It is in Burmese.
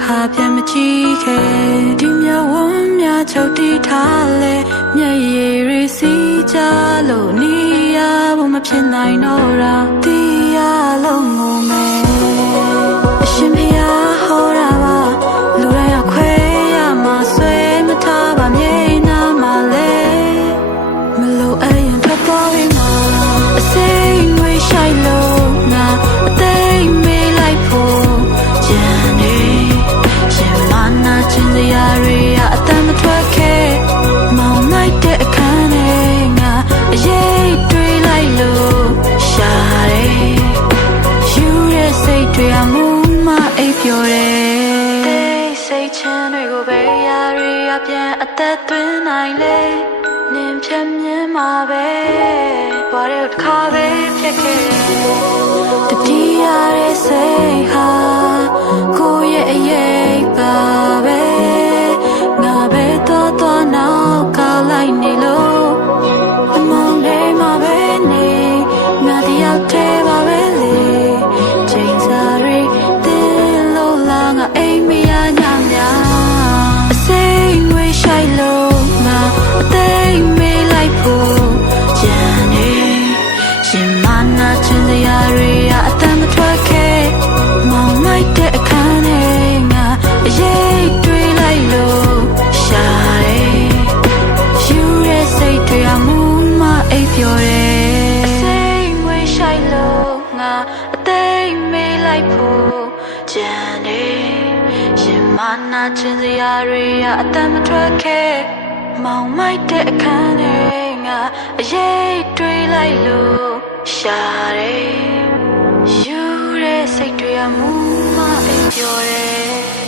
ခါပြန်မကြည့်ခဲ့ဒီမြဝန်းများချုပ်တီးထားလဲမျက်ရည်တွေစီးကြလို့နေရဖို့မဖြစ်နိုင်တော့တာတီးရလို့ငုံမယ်အရှင်ဖေဟောတာပါလူတိုင်းအခွဲရမှာဆွဲမထားပါမြေနာမှာလဲမလို့အရင်ထွက်သွားပြီမှာအစိမ့်ငွေရှိုက်လို့ငါအသိမေးလိုက်ဖို့ကြံနေရှင်မနာချင်စရာတွေအတမ်းမထွက်ခဲ့မောင်မိုက်တဲ့အခန်းထဲငါအရေးတွေးလိုက်လို့ရှာတယ်ယူတဲ့စိတ်တွေအမှုမအိပ်ပျော်တယ်စိတ်ချမ်းတွေကိုပဲရာတွေပြန်အသက်သွင်းနိုင်လေနင်ဖြတ်မြင်မှာပဲဘာလို့တစ်ခါပဲဖြစ်ခဲ့တတိယရဲ့စိတ်ဟာကိုယ့်ရဲ့အရေးပါပဲငါပဲတော့နောက်ကလိုက်နေလို့အမောင်လေးမှာပဲနေငါတယောက်တည်းပါပဲလေချိန်စားရီတင်းလို့လာငါအိမ်မရညများအစိမ့်ငွေရှိုက်လို့ငါအသိမေးလိုက်ဖို့ကြံနေရှင်မနာချင်စရာတွေအတမ်းမထွက်ခဲ့မောင်မိုက်တဲ့အခန်းထဲငါအရေးတွေးလိုက်လို့ရှာတယ်ယူတဲ့စိတ်တွေအမှုမအိပ်ပျော်တယ်စိတ်ငွေရှိုက်လို့ငါအသိမေးလိုက်ဖို့ကြံနေရှင်မနာချင်စရာတွေအတမ်းမထွက်ခဲ့မောင်မိုက်တဲ့အခန်းထဲငါအရေးတွေးလိုက်လို့ရှာတယ်ယူတဲ့စိတ်တွေအမှုမအိပ်ပျော်တယ်